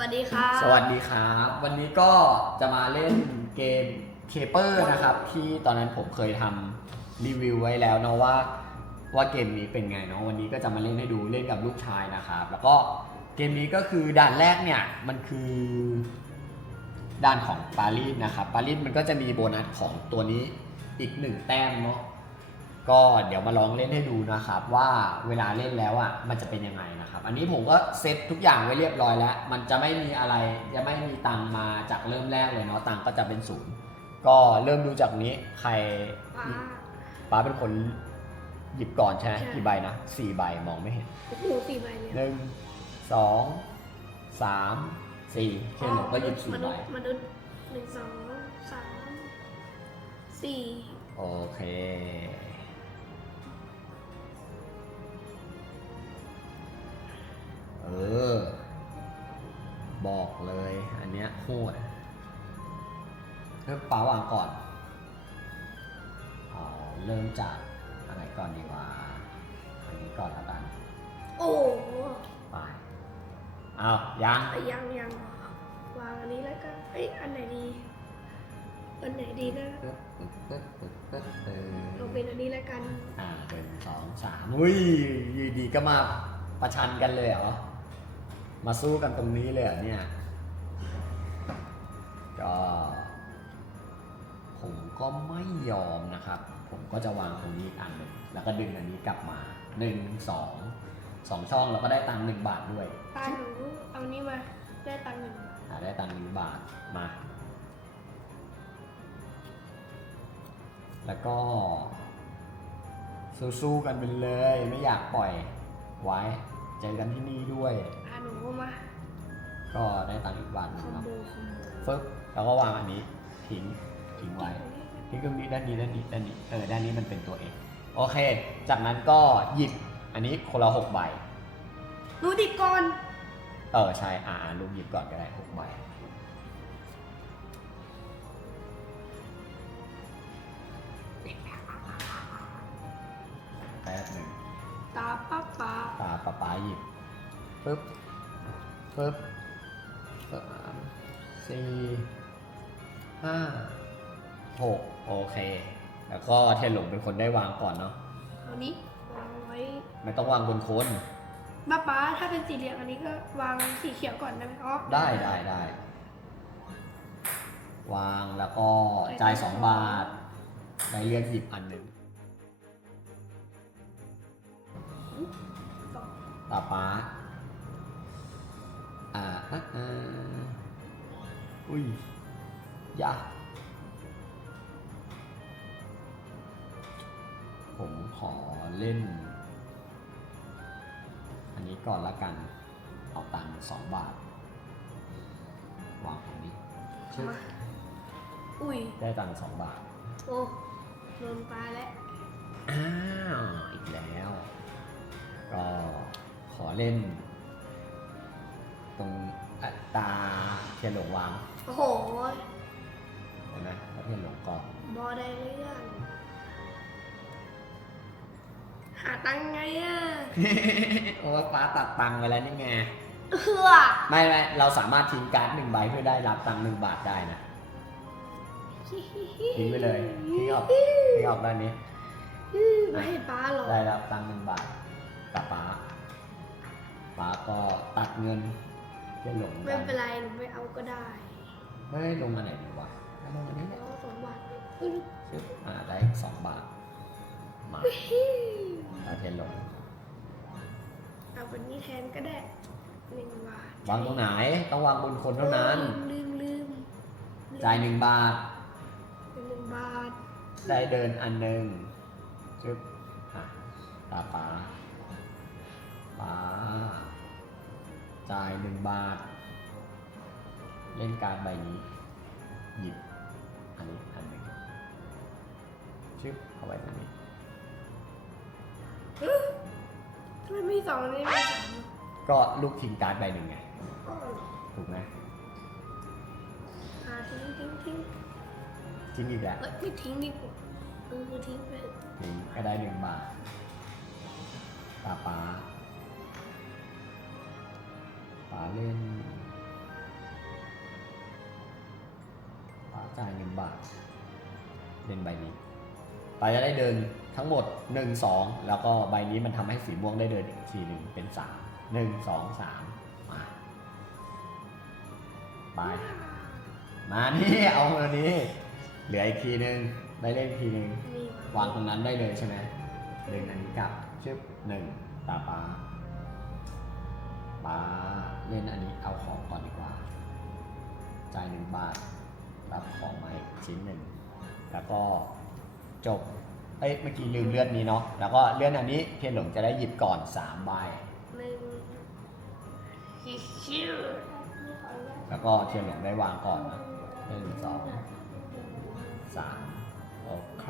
วัสดีครับ สวัสดีครับ วันนี้ก็จะมาเล่นเกมเคเปอร์นะครับ ที่ตอนนั้นผมเคยทำรีวิวไว้แล้วเนาะว่า ว่าเกมนี้เป็นไงเนาะวันนี้ก็จะมาเล่นให้ดูเล่นกับลูกชายนะครับ แล้วก็เกมนี้ก็คือด่านแรกเนี่ยมันคือด่านของปารีสนะครับปารีสมันก็จะมีโบนัสของตัวนี้อีกหนึ่งแต้มเนาะ ก็เดี๋ยวมาลองเล่นให้ดูนะครับ ว่าเวลาเล่นแล้วอะมันจะเป็นยังไงนะครับ อันนี้ผมก็เซตทุกอย่างไว้เรียบร้อยแล้ว มันจะไม่มีอะไรจะไม่มีตังค์มาจากเริ่มแรกเลยเนาะตังค์ก็จะเป็นศูนย์ก็เริ่มดูจากนี้ใครป้า ป้าเป็นคนหยิบก่อนใช่ไหมใช่ กี่ใบนะสี่ใบมองไม่เห็นหนูสี่ใบเนี่ยหนึ่งสองสามสี่เคนหลงก็หยิบสี่มใบนุษย์มนุษย์หนึ่งสองสามสี่โอเค เออ บอกเลย อันเนี้ยโหดเริ่มป้าวางก่อนอ๋อเริ่มจากอะไรก่อนดีวะอันนี้ก่อนแล้วกันโอ้โหไปอ้าวยังแต่ยังยังวางอันนี้แล้วก็เอ้ยอันไหนดีอันไหนดีนะปึ๊บปึ๊บปึ๊บปึ๊บปึ๊บเออเราเป็นอันนี้แล้วกัน อ่าหนึ่งสองสามอุ้ย อยีดีก็มาประชันกันเลยเหรอ มาสู้กันตรงนี้เลยเหรอเนี่ย ก็ ผมก็ไม่ยอมนะครับ ผมก็จะวางตรงนี้อีกอันหนึ่งแล้วก็ดึงอันนี้กลับมาหนึ่งสองสองช่องแล้วก็ได้ตังค์หนึ่งบาทด้วยป้าหนูเอานี้มาได้ตังค์หนึ่งอ่าได้ตังค์หนึ่งบาทมา แล้วก็ สู้ๆกันไปเลย ไม่อยากปล่อยไว้ เจอกันที่นี่ด้วย พาหนูมาก็ได้ตังค์อีกบาทหนึคงอมเนาะโบคอมโบฟึบแล้วก็วางอันนี้ทิ้งทิ้งไว้ทิ้งตรงนี้ด้านนี้ด้านนี้ด้านนี้เออด้านนี้มันเป็นตัวเองโอเค จากนั้นก็หยิบอันนี้คนละหกใบ หนูดิบก่อนเออใช่อ่าลุงหยิบก่อนก็ได้หกใบแป๊บหนึ่งตาป้าป้าตาป๊าป๊าหยิบปึ๊บ ปึ๊บสามสี่ห้าหกโอเค แล้วก็เทนหลงเป็นคนได้วางก่อนเนาะเอานี้วางไว้ไม่ต้องวางบนโคนป้าป้าถ้าเป็นสี่เหลี่ยมอันนี้ก็วางสีเขียวก่อนได้ไหมอ๋อได้ได้ได้วางแล้วก็จ่ายสองบาทได้เลือกหยิบอันหนึ่งสองตาป๊า อ่าอ่าอ่าอุ้ยยากผมขอเล่น อันนี้ก่อนละกัน เอาตังค์สองบาท วางตรงนี้ชึบมาอุ้ย ได้ตังค์สองบาท โอ้โดนปลาแล้วอ้าว อีกแล้ว ก็ขอเล่น ตรงอัตราเทียนหลงวางโอ้โหเห็นไหมแล้วเทียนหลงก่อนบอได้เรื่องหาตังค์ไงอะโอ้ฟ้าตัดตังค์ไปแล้วนี่ไงเพื่อไม่ไม่เราสามารถทิ้งการ์ดหนึ่งใบเพื่อได้รับตังค์หนึ่งบาทได้นะทิ้งไปเลยทิ้งออกทิ้งออกด้านนี้ไม่ให้ป้าหรอกได้รับตังค์หนึ่งบาทกับป้าป้าก็ตัดเงิน เทียนหลงไม่กันเป็นไรหนูไม่เอาก็ได้เฮ้ยลงมาไหนดีวะลงมานี้แหละเอาสองบาทอื้อชึบอ่าได้สองบาท มาตาเทียนหลงเอาวันนี้แทนก็ได้หนึ่งบาทวางตรงไหน ต้องวางบนคนเท่านั้น ลืมลืมจ่ายหนึ่งบาทเป็นหนึ่งบาทได้เดินอันหนึ่งชึบอะตาป๋าป๋า จ่ายหนึ่งบาท เล่นการดใบนี้ หยิบ อันนี้อันหนึ่งชึบเอาไว้ตรงนี้ทำไมไม่สองอันนี้ไม่สามก็ลูกทิ้งการ์ดใบหนึ่งไงอ๋อถูกไหมอ่าทิ้งทิ้งทิ้งทิ้งอีกแล้วเอ้ยไม่ทิ้งดีกว่าเออทิ้งไป ทิ้งก็ได้หนึ่งบาทตาป๋าป๋าเล่นขวาจ่ายหนึ่งบาทเล่นใบนี้ปาจะได้เดินทั้งหมดหนึ่งสองแล้วก็ใบนี้มันทำให้สีม่วงได้เดินอีกทีหนึ่งเป็นสามหนึ่งสองสามมาไปมานี่เอาตัวนี้ เหลืออีกทีหนึ่งได้เล่นทีหนึ่งวางตรงนั้นได้เลยใช่ไหมเดึนอันนี้กลับชึบหนึ่งตาปา ปาเล่นอันนี้เอาของก่อนดีกว่า จ่ายหนึ่งบาท รับของมาอีกชิ้นหนึ่ง แล้วก็จบ เอ้ยเมื่อกี้ลืมเลื่อนนี้เนาะ แล้วก็เลื่อนอันนี้เทียนหลงจะได้หยิบก่อน3ใบ หนึ่งชิวแล้วก็เทียนหลงได้วางก่อนนะหนึ่งสองสามโอเค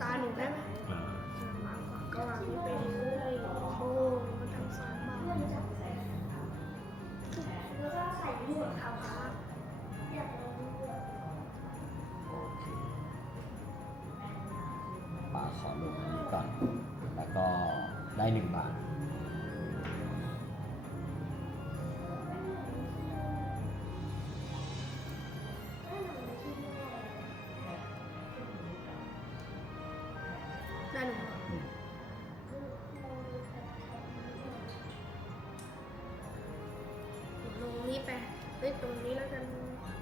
ตาหนูได้ไหม อ่าสามบาทก็วางนี่ไปเรื่อยๆโอ้ มันทำสามากแล้วก็ใส่หมวกขาวโอเคปาขอลงอันนี้ก่อน แล้วก็ได้หนึ่งบาท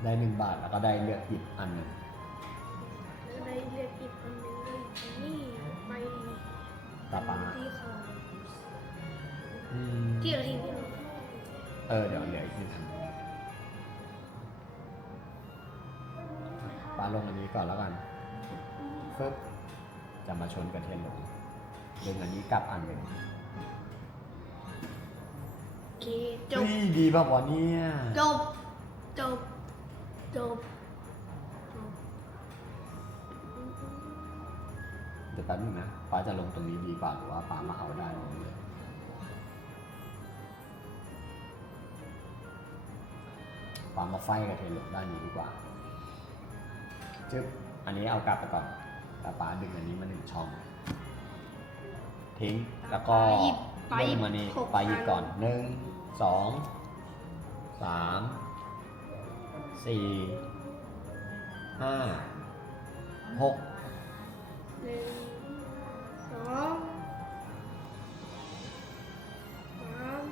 ได้หนึ่งบาทแล้วก็ได้เลือกหยิบอันหนึ่งแล้วได้เรียกอีกอันหนึงเลยนี่ไปตาปาที่คออืมที่เราทิ้งที่หนูเออเดี๋ยวเหลืออีกหนึ่งอันปาลงอันนี้ก่อนแล้วกันฟึบจะมาชนกับเทียนหลงดึงอันนี้กลับอันหนึ่งโอเคจบเฮ้ยดีป่ะวะเนี่ย จบ จบ จบจบเดี๋ยวแป๊บนึงนะป้าจะลงตรงนี้ดีกว่าหรือว่าป้ามาเอาได้านนี้เลยป้ามาไฟกับเทียนหลงด้านนี้ดีกว่าจึ๊บอันนี้เอากลับไปก่อนแต่ป้าดึงอันนี้มาหนึ่งช่อง ทิ้งแล้วก็ปาหยิบปาหยิบเริ่มมานี่หกปาหยิบอันก่อนหนึ่งสองสาม สี่ห้าหกหนึ่งสองสาม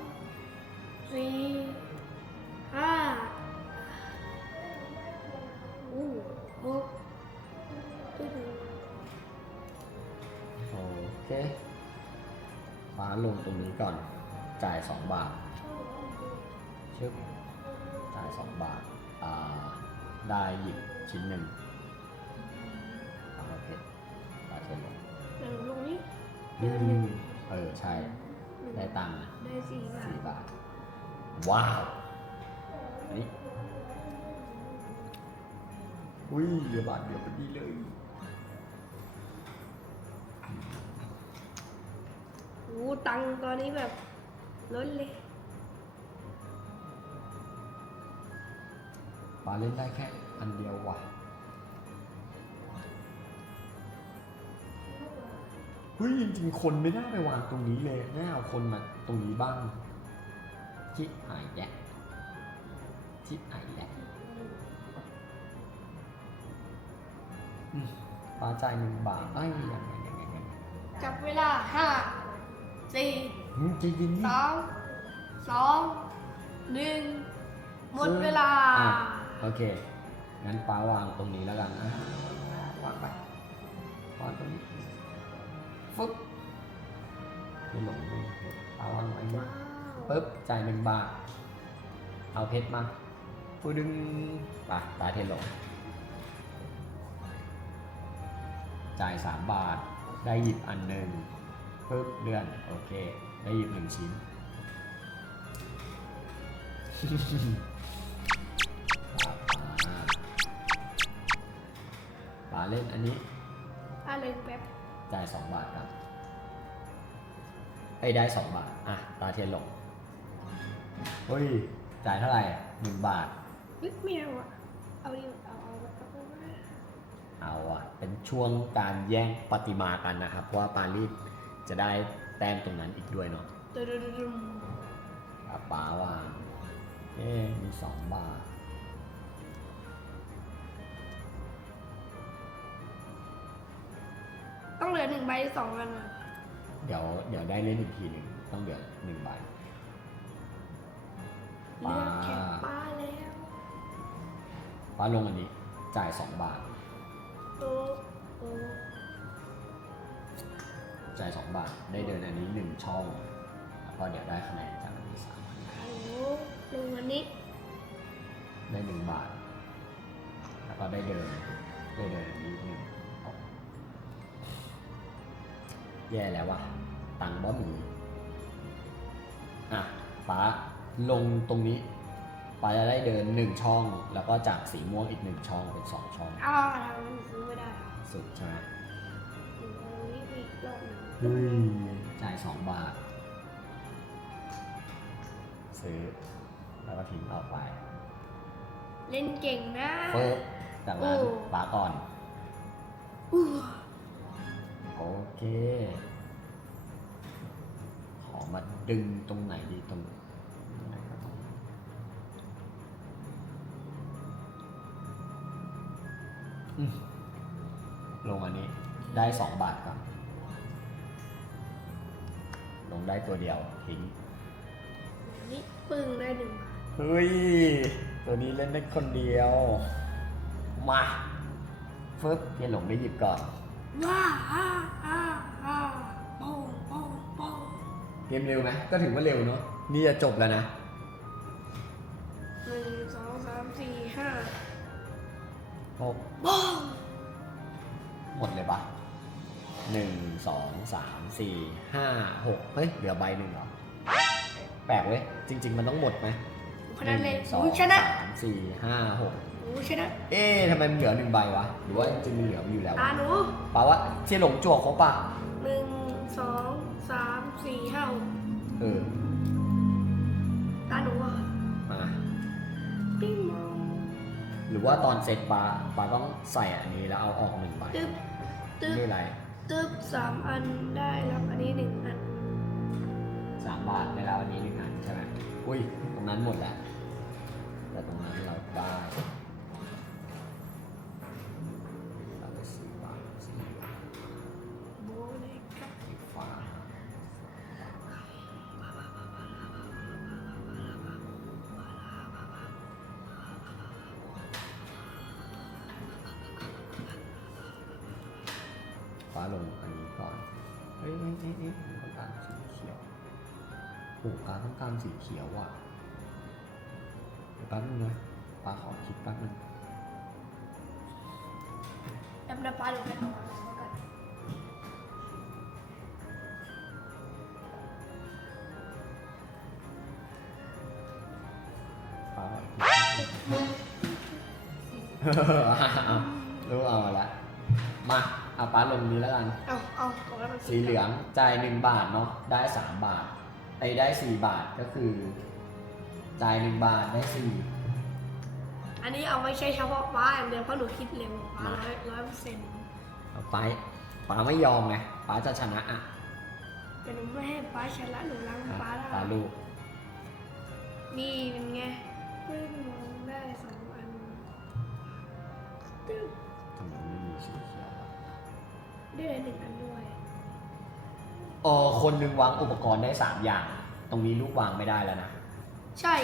สี่ห้าอู้หกโอเคป้าลงตรงนี้ก่อน จ่ายสองบาท ชึบจ่ายสองบาท ได้หยิบชิ้นหนึ่งเอาโอเคปาเช็ดลงเดี๋ยวลงนี้อืมเออ ใช่ ได้ตังค์นะได้สี่บาทสี่บาท ว้าวนี่อุ้ยเหลือบาทเดียวพอดีเลย โอ้ตังค์ตอนนี้แบบล้นเลยปาเล่นได้แค่ อันเดียวว่ะเฮ้ยจริงๆคนไม่น่าไปวางตรงนี้เลยน่าเอาคนมาตรงนี้บ้างชิหายแยะชิหายแยะอืมปาจ่ายหนึ่งบาทเอ้ยยังไงยังไงยังไงจับเวลาห้าสี่อืมใจเย็นดิสองสองหนึ่งหมดเวลาอะโอเค งั้นป้าวางตรงนี้แล้วกันนะวางไปวางตรงนี้ฟึ๊บไม่หลงเลยป้าวางไว้นี่ว้าวปึ๊บจ่ายหนึ่งบาท เอาเพชรมาปูดึงไปตาเทนหลงจ่ายสามบาท ได้หยิบอันหนึ่งปึ๊บเลื่อน โอเค ได้หยิบหนึ่งชิ้น ปาเล่นอันนี้อะไรแป๊บจ่ายสองบาทครับไอ้ยได้สองบาท อะ ตาเทียนหลงเฮ้ย จ่ายเท่าไหร่หนึ่งบาทเฮ้ยไม่เอาอะเอาดิเอาเอาเอาเอาเอาอะ เป็นช่วงการแย่งปฏิมากันนะครับ เพราะว่าปารีสจะได้แต้มตรงนั้นอีกด้วยเนาะตึ๊ดตึ๊ดตึ๊ดตึ๊ดป้าป๋าวางเอ๊ะมีสองบาท เหลือหนึ่งใบสองอันอะเดี๋ยวเดี๋ยวได้เล่นอีกทีหนึ่งต้องเหลือหนึ่งใบ เลือกแข่งป้าแล้วป้าลงอันนี้ จ่ายสองบาท โอ้โอ้จ่ายสองบาท ได้เดินอันนี้หนึ่งช่อง แล้วก็เดี๋ยวได้คะแนนจากอันนี้สามอันโหลงอันนี้ได้หนึ่งบาท แล้วก็ได้เดิน ได้เดินอันนี้หนึ่ง แย่แล้ววะตังค์บ่มีอะป้าลงตรงนี้ป้าจะได้เดินหนึ่งช่อง แล้วก็จากสีม่วงอีกหนึ่งช่องเป็นสองช่องอ้าวทำไมซื้อไม่ได้อะสุดใช่ไหมหนูเอาอันนี้ไปอีกรอบหนึ่งเฮ้ยจ่ายสองบาท ซื้อ แล้วก็ทิ้งออกไปเล่นเก่งนะ เฟิร์จากนั้นโอ้ป้าก่อน อู้ โอเค ขอมาดึงตรงไหนดีตรงตรงไหนครับอืมลงอันนี้ได้สองบาทก่อนลงได้ตัวเดียวทิ้งอันนี้ปึ้งได้หนึ่งบาทเฮ้ย ตัวนี้เล่นได้คนเดียว มาฟึบเพียหลงได้หยิบก่อนว้าฮ่าฮ่าฮ่า เกมเร็วไหมก็ถือว่าเร็วเนาะนี่จะจบแล้วนะหนึ่งสองสามสี่ห้าหกโป้งหมดเลยปะหนึ่งสองสามสี่ห้าหกเฮ้ยเหลือใบหนึ่งเหรอแปลกเว้ยจริง ๆ มันต้องหมดไหมขนาดเลยหงสองอู้ชนะสามสี่ห้าหกอู้ชนะ เอ๊ะทำไมมันเหลือหนึ่งใบวะหรือว่าจริงๆมันเหลืออยู่แล้วตาหนูแปลว่าเชี่ยหลงจั่วครบปะหนึ่งสองสาม รือว่าตอนเซตปลาปลาต้องใส่อันนี้แล้วเอาออกหนึ่งใบตึ๊บตึ๊บด้วยอะไรตึ๊บสามอันได้รับอันนี้หนึ่งอันสามบาทได้แล้วอันนี้หนึ่งอันใช่ไหมอุ้ยตรงนั้นหมดแล้วแต่ตรงนั้นเราได้ โอ้การต้องการสีเขียวอะเดี๋ยวแป๊บนึงนะป้าขอคิดแป๊บนึงแอปนาปาลงไปเอาอันนั้นก่อนป้าขอคิดรู้เอาละมาเอาป้าลงนี้แล้วกัน เอาเอาของเราสีเหลืองจ่ายหนึ่งบาทเนาะได้สามบาท ไอ้ได้สี่บาทก็คือ จ่ายหนึ่งบาทได้สี่อันนี้เอาไว้ใช้เฉพาะป้าอย่างเดียวเพราะหนูคิดเร็วป้าร้อยร้อยเปอร์เซ็นต์เอาไปป้าไม่ยอมไงป้าจะชนะอะแต่หนูไม่ให้ป้าชนะหนูล้างอะป้าได้ป้าลูกนี่เป็นไงปึ้งได้สองอันตึ๊บทำไมไม่มีสีเขียวอะได้หนึ่งอันด้วย เออคนหนึ่งวางอุปกรณ์ได้สามอย่าง ตรงนี้ลูกวางไม่ได้แล้วนะ ใช่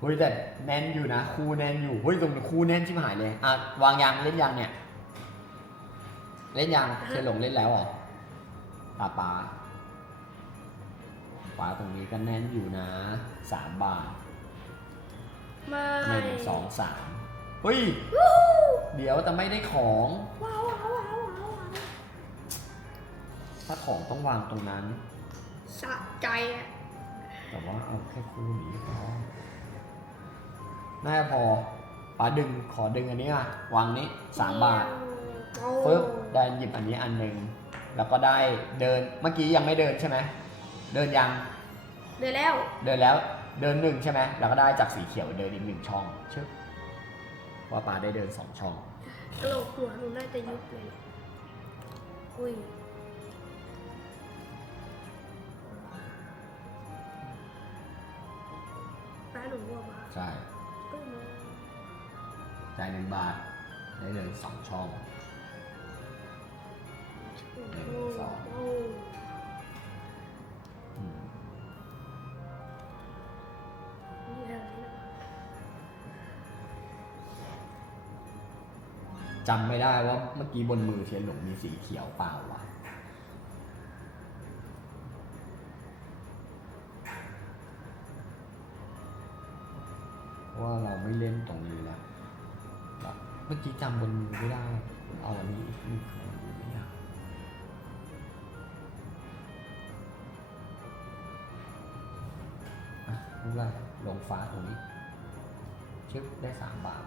เฮ้ยแต่แน่นอยู่นะคู่แน่นอยู่เฮ้ยตรงนี้คู่แน่นชิบหายเลยอะวางยางเล่นยางเนี่ย เล่นยางเคยหลงเล่นแล้วเหรอปาปาปาตรงนี้ก็แน่นอยู่นะสามบาทไม่หนึ่งสองสามเฮ้ยวู้ฮู้เดี๋ยวแต่ไม่ได้ของ ว้า ถ้าของต้องวางตรงนั้น สะใจอะแต่ว่าเอาแค่คู่นี้พอน่าจะพอป้าดึงขอดึงอันนี้อะวางนี้สามบาทโอ้ปึ๊บได้หยิบอันนี้อันหนึ่งแล้วก็ได้เดินเมื่อกี้ยังไม่เดินใช่ไหมเดินยังเดี๋ยวแล้ว เดินแล้วเดินหนึ่งใช่ไหมแล้วก็ได้จากสีเขียวเดินอีกหนึ่งช่องชึบว่าปาได้เดินสองช่องกระโหลกหัวหนูน่าจะยุบเลยอุ้ย หนูวัวมใช่ก็จ่ายหนึ่งบาท ได้เลยสองช่องหนึ่งสองจำไม่ได้ว่าเมื่อกี้บนมือเทียนหลงมีสีเขียวเปล่าวะ เมื่อกี้จำบนมือไม่ได้ เอาอันนี้อีกนี่คืออันนี้อะอะไม่เป็นไรลงฟ้าตรงนี้ชึบได้สามบาท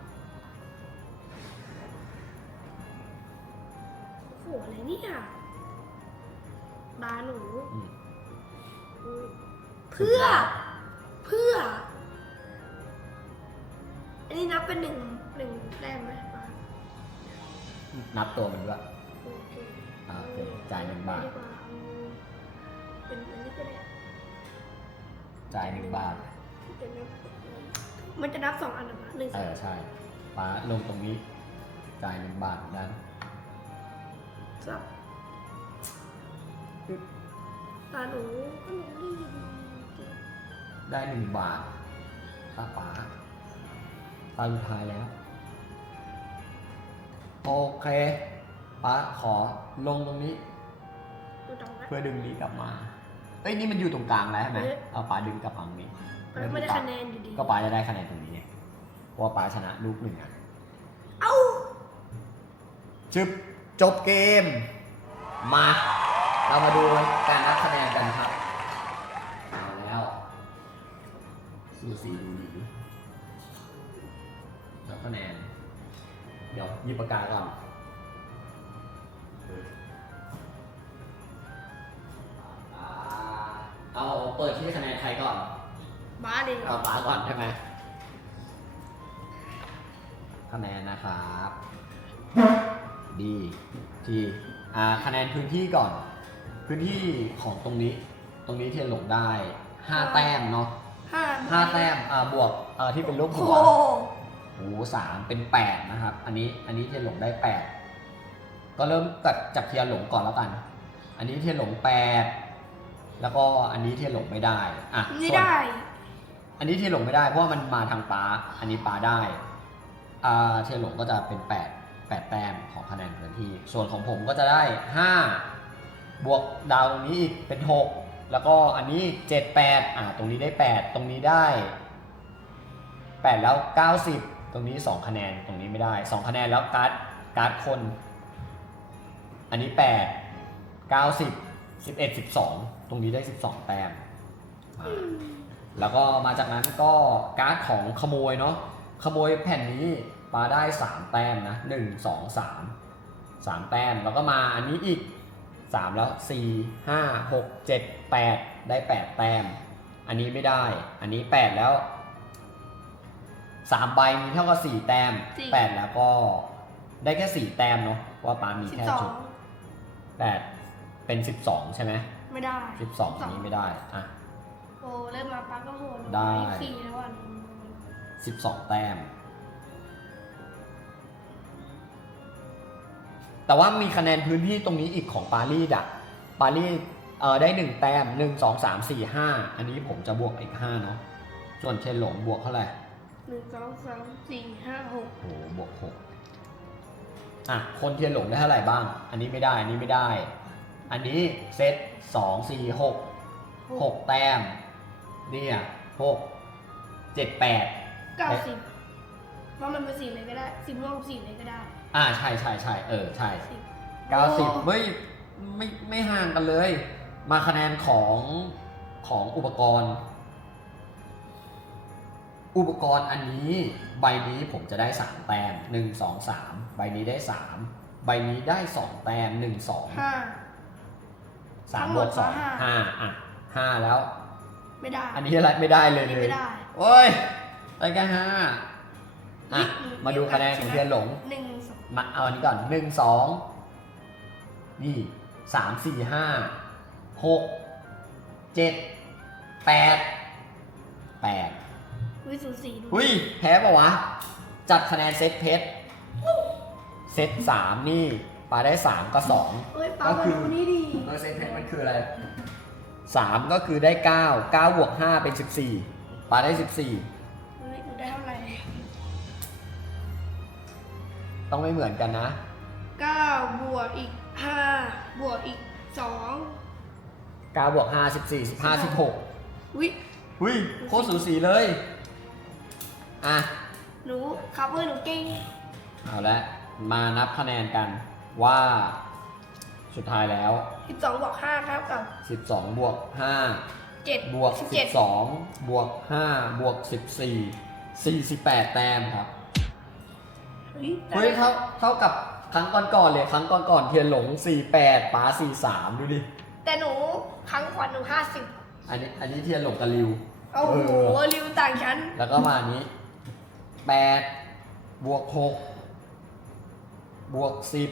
โอ้โหอะไรเนี่ยบาหนูอืมอืมเพื่อ อันนี้นับเป็นหนึ่งหนึ่งแต้มไหมปานับตัวมันด้วยโอเคอ่าโอเคจ่ายหนึ่งบาท ดีกว่าเอาเป็นอันนี้ก็ได้จ่ายหนึ่งบาท เดี๋ยวนะมันจะนับสองอันหรอปะหนึ่งเออใช่ป้าลงตรงนี้ จ่ายหนึ่งบาทนั้นสองตาหนูก็หนูดีดีได้หนึ่งบาทค่าป้า ตาสุดท้ายแล้ว โอเคป้าขอลงตรงนี้ ดูตรงนะเพื่อดึงนี้กลับมา เอ้ยนี่มันอยู่ตรงกลางแล้วใช่ไหมเอ๊ะ เอาป้าดึงกลับมาตรงนี้มันไม่ได้คะแนนอยู่ดี ก็ป้าจะได้คะแนนตรงนี้ไงเพราะว่าป้าชนะลูกหนึ่งอะเอ้า ชึบจบเกม มา เรามาดูการนับคะแนนกันครับเอาแล้ว สูสีดู ดี๋ยวหยิบปากกาก่อนอ่าเอาเปิดที่คะแนนใครก่อนบ้าเลยเอาป๋าก่อนใช่ไหมคะแนนนะครับดีทีอ่าคะแนนพื้นที่ก่อน พื้นที่ของตรงนี้ ตรงนี้เทียนหลงได้ 5 แต้มเนาะห้าห้าแต้มอ่าบวกเอ่อที่เป็นรูปโอ้หัโหวโอ้โห สามเป็น8นะครับ อันนี้อันนี้เทียนหลงได้8ก็เริ่มจากจากเทียนหลงก่อนแล้วกัน อันนี้เทียนหลง8แล้วก็อันนี้เทียนหลงไม่ได้อะไม่ส่วนได้ อันนี้เทียนหลงไม่ได้เพราะว่ามันมาทางปลาอันนี้ปลาได้อ่าเทียนหลงก็จะเป็น8 8แต้มของคะแนนพื้นที่ ส่วนของผมก็จะได้5บวกดาวตรงนี้อีกเป็น6แล้วก็อันนี้7 8อ่าตรงนี้ได้8ตรงนี้ได้8แล้ว90 ตรงนี้ 2 คะแนนตรงนี้ไม่ได้ 2 คะแนนแล้วการ์ดการ์ดคน อันนี้ 8 90 11 12 ตรงนี้ได้ 12 แต้มแล้วก็มาจากนั้นก็การ์ดของขโมยเนาะขโมยแผ่นนี้ปาได้ 3 แต้มนะ 1 2 3 3 แต้มแล้วก็มาอันนี้อีก 3 แล้ว 4 5 6 7 8 ได้ 8 แต้ม อันนี้ไม่ได้ อันนี้ 8 แล้ว 3ใบมีเท่ากับ4แต้ม8แล้วก็ได้แค่4แต้มเนาะเพราะว่าปามีสิบแค่สอชุงด8เป็น12ใช่ไหมไม่ได้12อันนี้ไม่ได้อะ โอ้เริ่มมาปักก็โหดได้ สี่แล้วอะ12แต้ม แต่ว่ามีคะแนนพื้นที่ตรงนี้อีกของปารีสอะปารีสเออได้1แต้ม1 2 3 4 5อันนี้ผมจะบวกอีก5เนาะส่วนเชนหลงบวกเท่าไหร่ หนึ่งสองสามสี่ห้าหกโอ้โหบวก6อะ คนเทียนหลงได้เท่าไหร่บ้าง อันนี้ไม่ได้ อันนี้ไม่ได้ อันนี้เซต2 4 6 6แต้ม เนี่ย6 7 8เก้าสิบเพราะมันเป็นสีเลยก็ได้สีม่วงสีเลยก็ได้ อ่าใช่ใช่ใช่เออใช่สิบเก้าสิบโอ้เฮ้ยไม่ไม่ห่างกันเลย มาคะแนนของของอุปกรณ์ อุปกรณ์อันนี้ใบนี้ผมจะได้สามแต้มหนึ่งสองสามใบนี้ได้สามใบนี้ได้สองแต้มหนึ่งสองห้าสามทั้งบหมวดกสองก็ห้าห้าอะห้าแล้ว ไม่ได้ อันนี้อะไรไม่ได้เลยอันนี้เลยไม่ได้ โอ้ยได้แค่ห้าอะอืมมาดูคะแนนของเทียนหลง หนึ่งสองมาเอาอันนี้ก่อนหนึ่งสองนี่สามสี่ห้าหกเจ็ดแปดแปด วิสูสีดูหุ้ยแพ้ปะวะ จัดคะแนนเซตเพชรเซตสามนี่ปาได้สามก็สองเอ้ยป้าก็มาคือ ดูนี่ดีเออเซตเพชรมันคืออะไรสามก็คือได้เก้าเก้าบวกห้าเป็นสิบสี่ปาได้สิบสี่เฮ้ยหนูได้เท่าไหร่ต้องไม่เหมือนกันนะ เก้าบวกอีกห้าบวกอีกสอง9บวก5 14 15 16วิหุ้ยโคตรสูสีเลย อะ หนูคัฟเวอร์หนูเก่งเอาละมานับคะแนนกันว่าสุดท้ายแล้ว สิบสองบวกห้าครับกับ12 บวก5เจ็ดบวก สิบเจ็ด12 บวก 5 บวก 14 48 แต้มครับเฮ้ยเฮ้ยเท่าเท่ากับครั้งก่อนๆเลยครั้งก่อนๆเทียนหลง 48ป๋า43 ดูดิ แต่หนูครั้งก่อนหนูห้าสิบอันนี้อันนี้เทียนหลงกับริวโอ้โหเออริวต่างชั้น แล้วก็มาอันนี้ แปดบวกหกบวกสิบ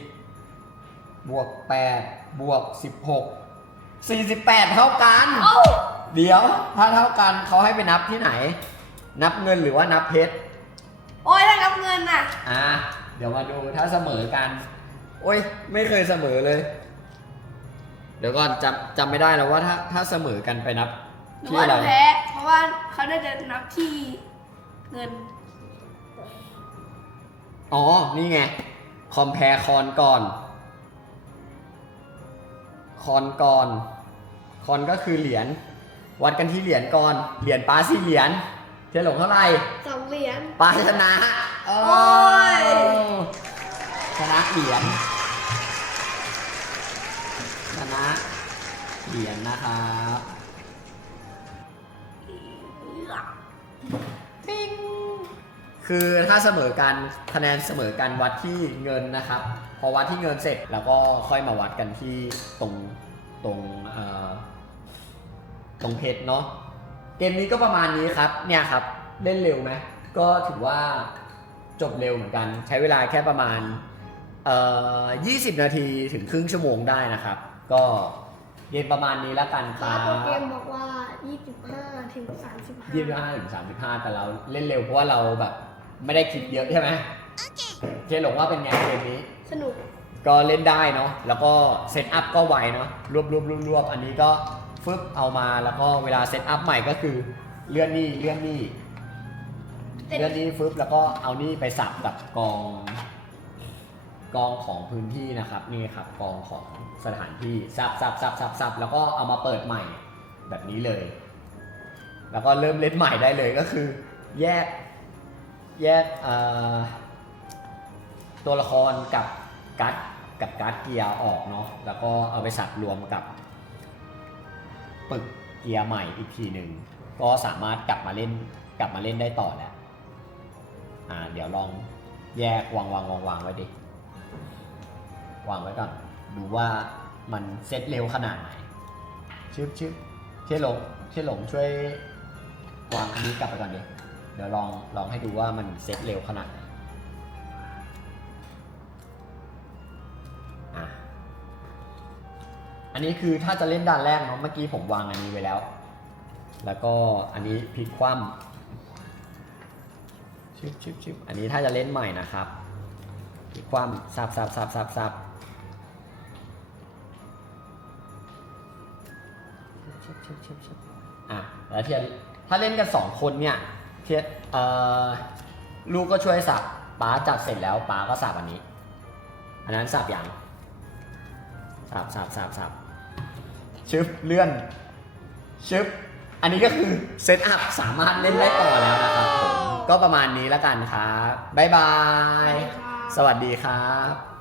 บวกแปดบวกสิบหกสี่สิบแปดเท่ากันโอ้เดี๋ยวถ้าเท่ากันเขาให้ไปนับที่ไหน นับเงินหรือว่านับเพชร โอ้ยถ้ารับเงินน่ะ อะ เดี๋ยวมาดูถ้าเสมอกัน โอ้ย ไม่เคยเสมอเลย เดี๋ยวก่อนจำจำไม่ได้แล้วว่าถ้าถ้าเสมอกันไปนับหนูที่ว่าอะหไรนูแพ้เพราะว่าเขาน่าจะนับที่เงิน อ๋อ นี่ไง คอมแพรคอนก่อน คอนก่อน คอนก็คือเหรียญ วัดกันที่เหรียญก่อน เหรียญปาสี่เหรียญเทียนหลงเท่าไหร่สองเหรียญปาชนะ โอ้ย ชนะเหรียญ ชนะเหรียญนะครับ คือถ้าเสมอกันคะแนนเสมอกันวัดที่เงินนะครับ พอวัดที่เงินเสร็จแล้วก็ค่อยมาวัดกันที่ตรงตรงเอ่อตรงเพชรเนาะเกมนี้ก็ประมาณนี้ครับเนี่ยครับเล่นเร็วไหมก็ถือว่าจบเร็วเหมือนกัน ใช้เวลาแค่ประมาณเอ่อ20 นาทีถึงครึ่งชั่วโมงได้นะครับ ก็เกมประมาณนี้แล้วกันคคารัโปรเกมบบอกว่า 25 ถึง 35 ยี่สิบห้าถึงสามสิบห้าแต่เราเล่นเร็วเพราะว่าเราแบบ ไม่ได้คิดเยอะใช่ไหมเจหลงว่าเป็นไงเกมนี้ สนุก ก็เล่นได้เนาะแล้วก็เซตอัพก็ไวเนาะรวบรวบรวบรวบอันนี้ก็ฟึบเอามาแล้วก็เวลาเซตอัพใหม่ก็คือเลื่อนนี่เลื่อนนี่เสร็จเลื่อนนี่ฟึบแล้วก็เอานี่ไปสับกับกอง กองของพื้นที่นะครับนี่ครับกองของสถานที่สับสับสับสับสับแล้วก็เอามาเปิดใหม่แบบนี้เลย แล้วก็เริ่มเล่นใหม่ได้เลยก็คือ แยก แยกตัวละครกับการ์ดกับการ์ดเกียร์ออกเนาะแล้วก็เอาไปสับรวมกับปึกเกียร์ใหม่อีกทีหนึ่งก็สามารถกลับมาเล่นกลับมาเล่นได้ต่อแล้วอ่าเดี๋ยวลองแยกวางวางวางวางไว้ดิวางไว้ก่อนดูว่ามันเซตเร็วขนาดไหนชึบชึบเชี่ยหลงเชี่ยหลงช่วยวางอันนี้กลับไปก่อนดิ เดี๋ยวลองลองให้ดูว่ามันเซตเร็วขนาดไหนอะอันนี้คือถ้าจะเล่นด่านแรกเนาะเมื่อกี้ผมวางอันนี้ไว้แล้ว แล้วก็อันนี้พลิกคว่ำชึบชึบชึบอันนี้ถ้าจะเล่นใหม่นะครับพลิกคว่ำสับสับสับสับสับชึบชึบชึบชึบอะแล้วเทียนถ้าเล่นกันสองคนเนี่ย เทียนเอ่อลูกก็ช่วยสับป้าจับเสร็จแล้วป้าก็สับอันนี้ อันนั้นสับอย่างสับสับสับสับชึบเลื่อนชึบอันนี้ก็คือเซตอัพสามารถเล่นได้ต่อแล้วนะครับผมก็ประมาณนี้แล้วกันครับบ๊ายบาย สวัสดีครับ